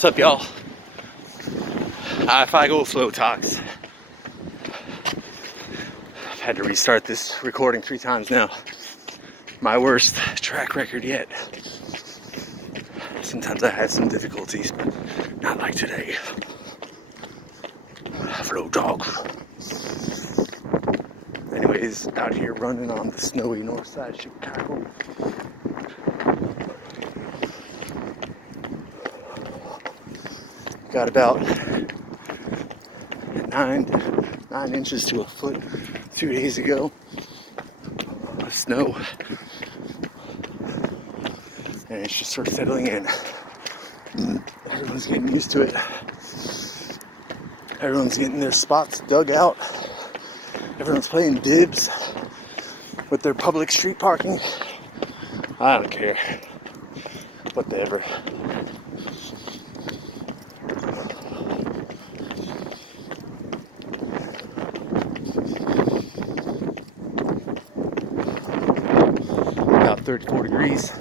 What's up, y'all? ifeigle FLOWTOX. I've had to restart this recording 3 times now. My worst track record yet. Sometimes I had some difficulties, but not like today. FLOWTOX. Anyways, out here running on the snowy north side of Chicago. Got about 9 inches to a foot 2 days ago of snow, and it's just sort of settling in. Everyone's getting used to it. Everyone's getting their spots dug out. Everyone's playing dibs with their public street parking. I don't care. Whatever. About 34 degrees.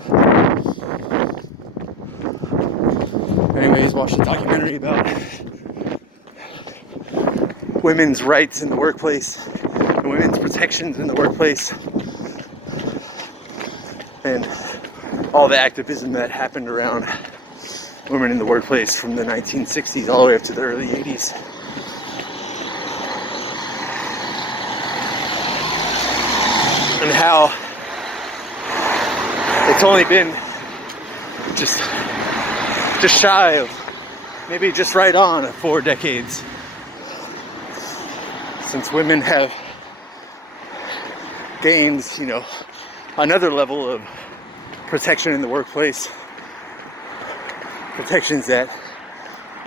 Anyways, watched a documentary about women's rights in the workplace and women's protections in the workplace and all the activism that happened around women in the workplace from the 1960s all the way up to the early 80s. And how it's only been just shy of, maybe just right on 4 decades since women have gained, another level of protection in the workplace. Protections that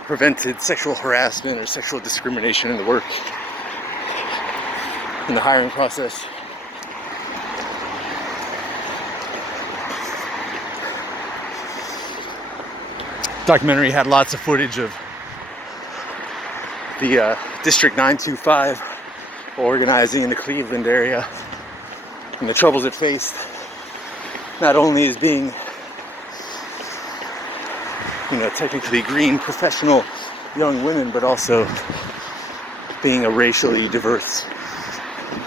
prevented sexual harassment or sexual discrimination in the hiring process. Documentary had lots of footage of the District 925 organizing in the Cleveland area and the troubles it faced, not only as being, technically green professional young women, but also being a racially diverse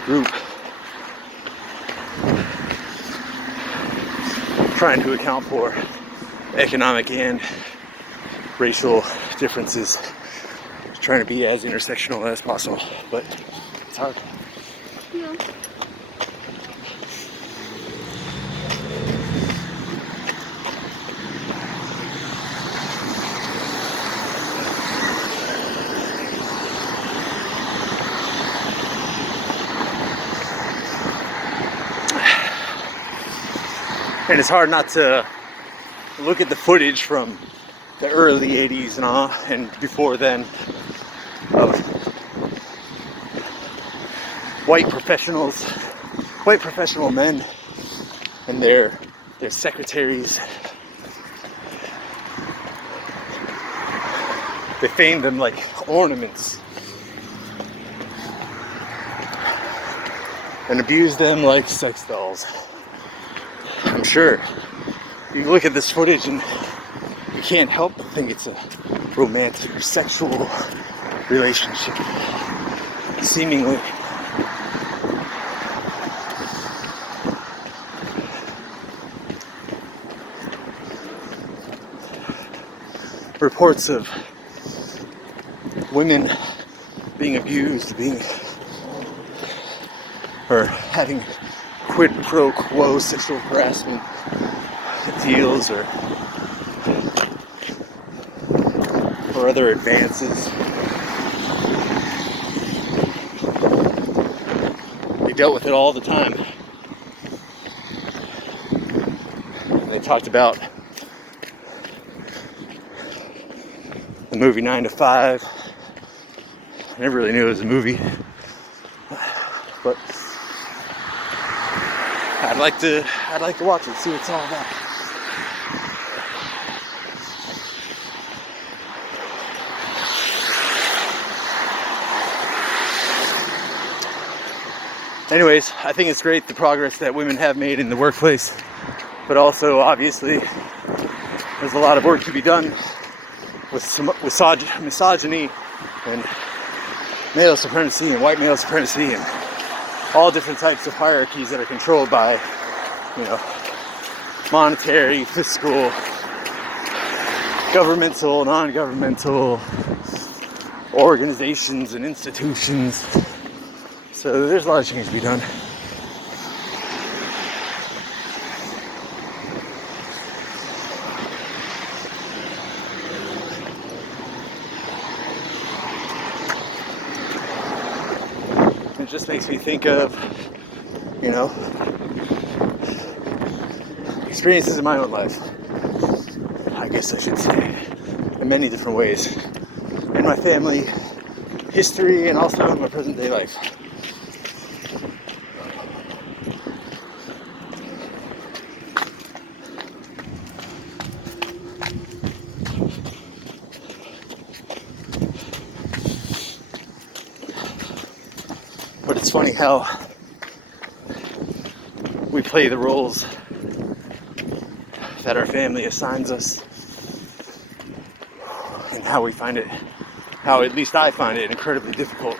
group, trying to account for economic and racial differences, trying to be as intersectional as possible, but it's hard. Yeah. And it's hard not to look at the footage from the early 80s and before then of white professional men and their secretaries. They feigned them like ornaments and abused them like sex dolls. I'm sure you look at this footage and you can't help but think it's a romantic or sexual relationship, seemingly. Reports of women being abused, or having quid pro quo sexual harassment deals or other advances. They dealt with it all the time. And they talked about the movie 9 to 5. I never really knew it was a movie, but I'd like to watch it, see what it's all about. Anyways, I think it's great the progress that women have made in the workplace, but also obviously there's a lot of work to be done with some misogyny and male supremacy and white male supremacy and all different types of hierarchies that are controlled by, you know, monetary, fiscal, governmental, non-governmental organizations and institutions. So there's a lot of change to be done. It just makes me think of, you know, experiences in my own life, I guess I should say, in many different ways, in my family history and also in my present day life. But it's funny how we play the roles that our family assigns us, and how we find it, how at least I find it incredibly difficult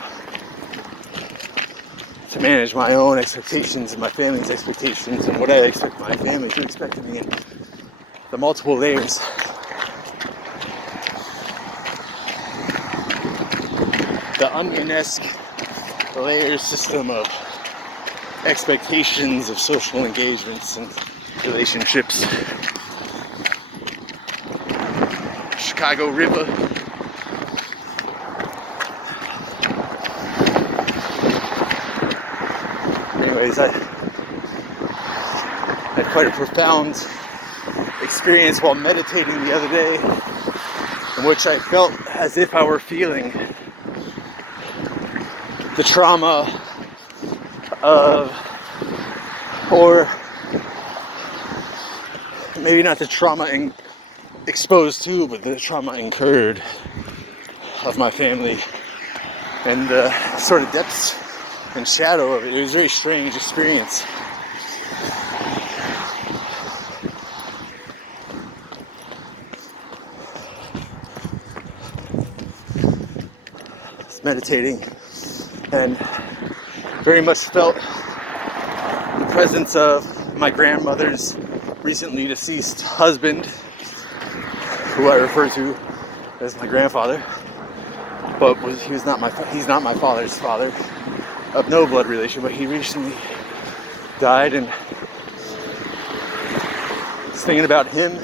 to manage my own expectations and my family's expectations and what I expect my family to expect of me, and the multiple layers the onion-esque layer system of expectations of social engagements and relationships. Chicago River. Anyways, I had quite a profound experience while meditating the other day, in which I felt as if I were feeling the trauma of, or maybe not the trauma exposed to, but the trauma incurred of my family, and the sort of depths and shadow of it. It was a very strange experience. I was meditating and very much felt the presence of my grandmother's recently deceased husband, who I refer to as my grandfather, but he's not my father's father, of no blood relation, but he recently died, and I was thinking about him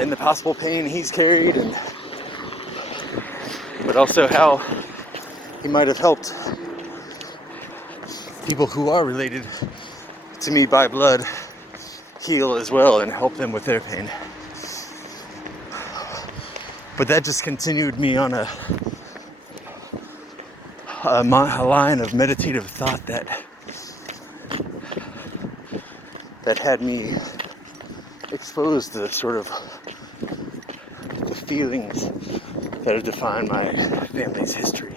and the possible pain he's carried, and but also how he might have helped people who are related to me by blood heal as well and help them with their pain. But that just continued me on a line of meditative thought that had me exposed to sort of the feelings that have defined my family's history.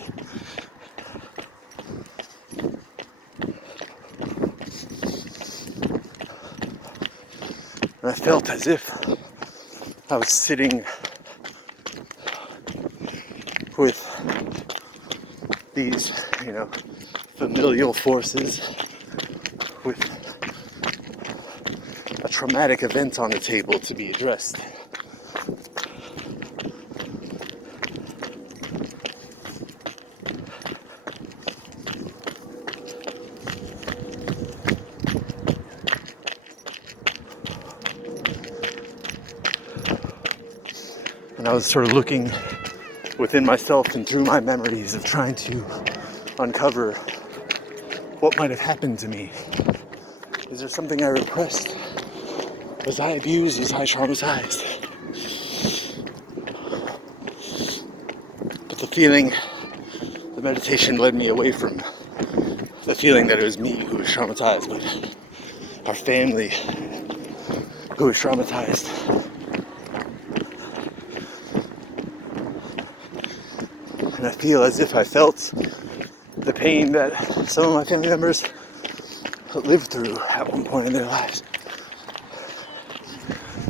And I felt as if I was sitting with these, you know, familial forces, with a traumatic event on the table to be addressed. And I was sort of looking within myself and through my memories of trying to uncover what might have happened to me. Is there something I repressed? Was I abused? Was I traumatized? But the meditation led me away from the feeling that it was me who was traumatized, but our family who was traumatized. And I feel as if I felt the pain that some of my family members lived through at one point in their lives,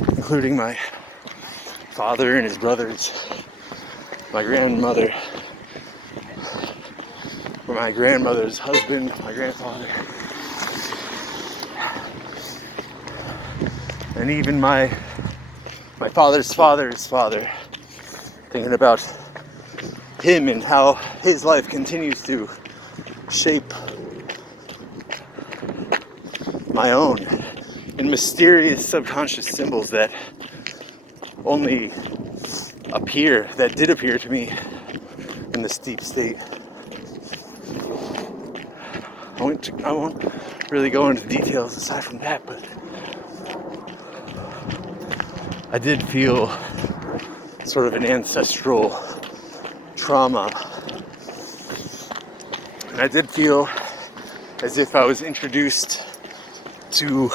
including my father and his brothers, my grandmother, or my grandmother's husband, my grandfather, and even my father's father's father, thinking about him and how his life continues to shape my own in mysterious subconscious symbols that only did appear to me in this deep state. I won't really go into details aside from that, but I did feel sort of an ancestral trauma. And I did feel as if I was introduced to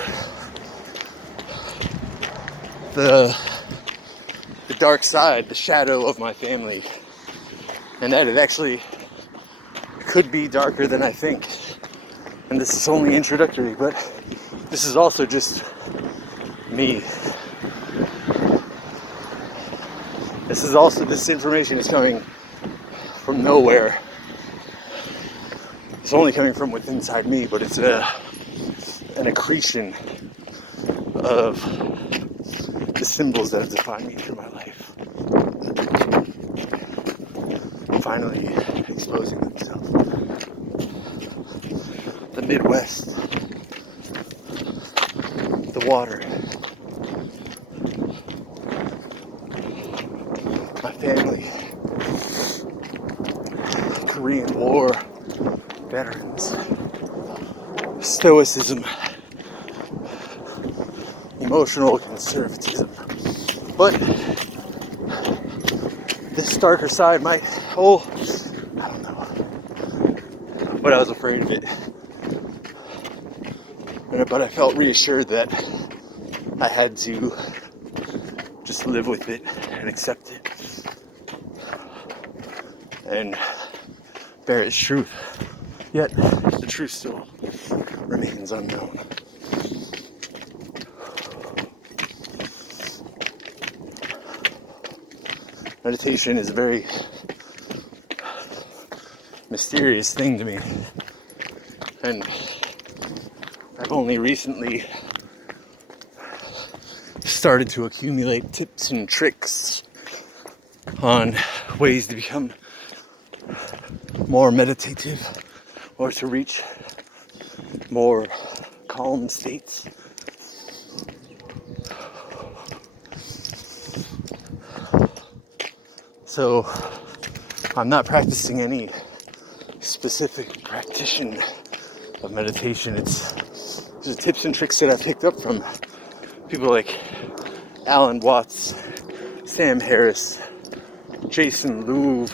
the dark side, the shadow of my family, and that it actually could be darker than I think. And this is only introductory, but this is also just me. This information is coming from nowhere. It's only coming from within inside me, but it's an accretion of the symbols that have defined me through my life. Finally exposing themselves. The Midwest, the water, my family, Korean War veterans, stoicism, emotional conservatism. But this darker side might, I don't know. But I was afraid of it. But I felt reassured that I had to just live with it and accept it and bear its truth. Yet, the truth still remains unknown. Meditation is a very mysterious thing to me, and I've only recently started to accumulate tips and tricks on ways to become more meditative or to reach more calm states. So I'm not practicing any specific practitioner of meditation. It's just tips and tricks that I picked up from people like Alan Watts, Sam Harris, Jason Louv,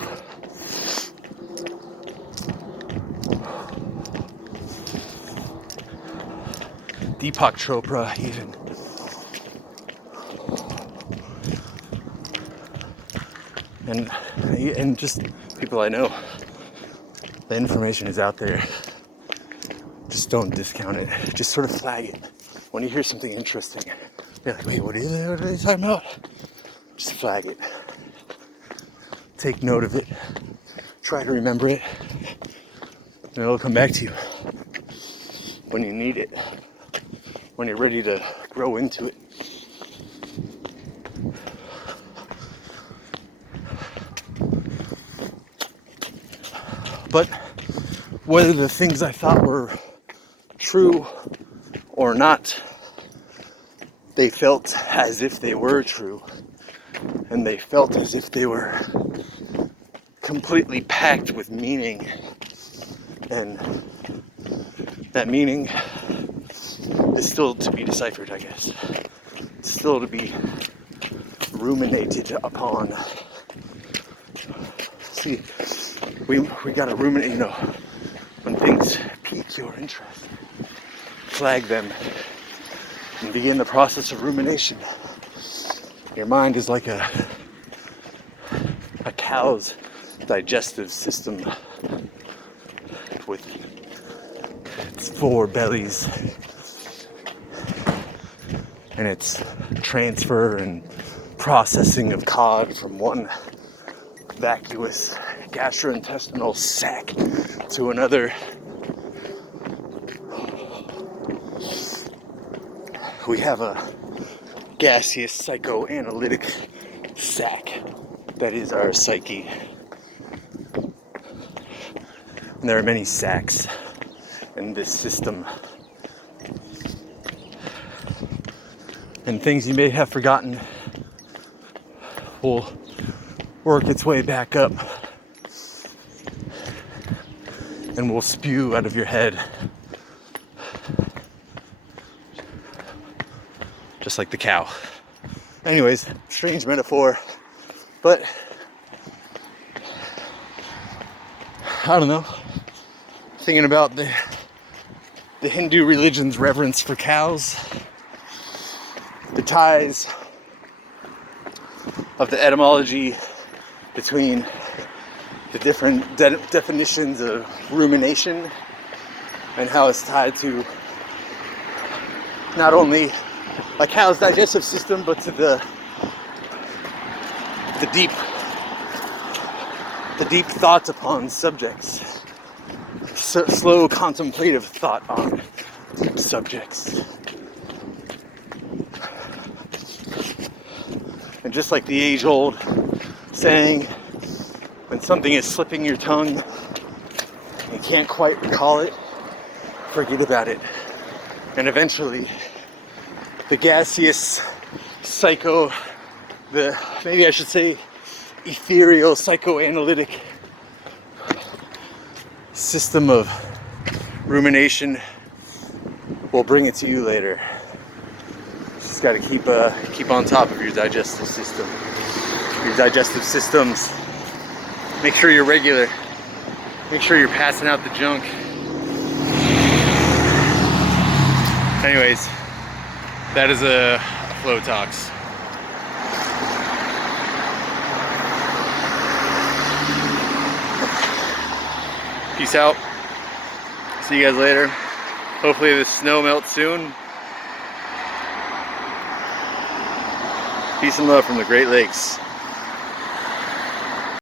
Deepak Chopra even. And just people I know. The information is out there. Just don't discount it. Just sort of flag it. When you hear something interesting, be like, wait, what are they talking about? Just flag it. Take note of it. Try to remember it. And it'll come back to you when you need it. When you're ready to grow into it. But whether the things I thought were true or not, they felt as if they were true. And they felt as if they were completely packed with meaning. And that meaning is still to be deciphered, I guess. It's still to be ruminated upon. See, we gotta ruminate, when things pique your interest. Flag them and begin the process of rumination. Your mind is like a cow's digestive system with its 4 bellies and its transfer and processing of cod from one vacuous gastrointestinal sac to another. We have a gaseous psychoanalytic sac that is our psyche. And there are many sacs in this system. And things you may have forgotten will work its way back up and will spew out of your head. Just like the cow. Anyways, strange metaphor, but I don't know. Thinking about the Hindu religion's reverence for cows, the ties of the etymology between the different definitions of rumination and how it's tied to not only a cow's digestive system, but to the deep thoughts upon subjects, slow contemplative thought on deep subjects. And just like the age-old saying, when something is slipping your tongue and you can't quite recall it, forget about it. And eventually, the gaseous maybe I should say ethereal psychoanalytic system of rumination will bring it to you later. Just got to keep on top of your digestive system. Your digestive systems. Make sure you're regular. Make sure you're passing out the junk. Anyways, that is a FLOWTOX. Peace out. See you guys later. Hopefully the snow melts soon. Peace and love from the Great Lakes.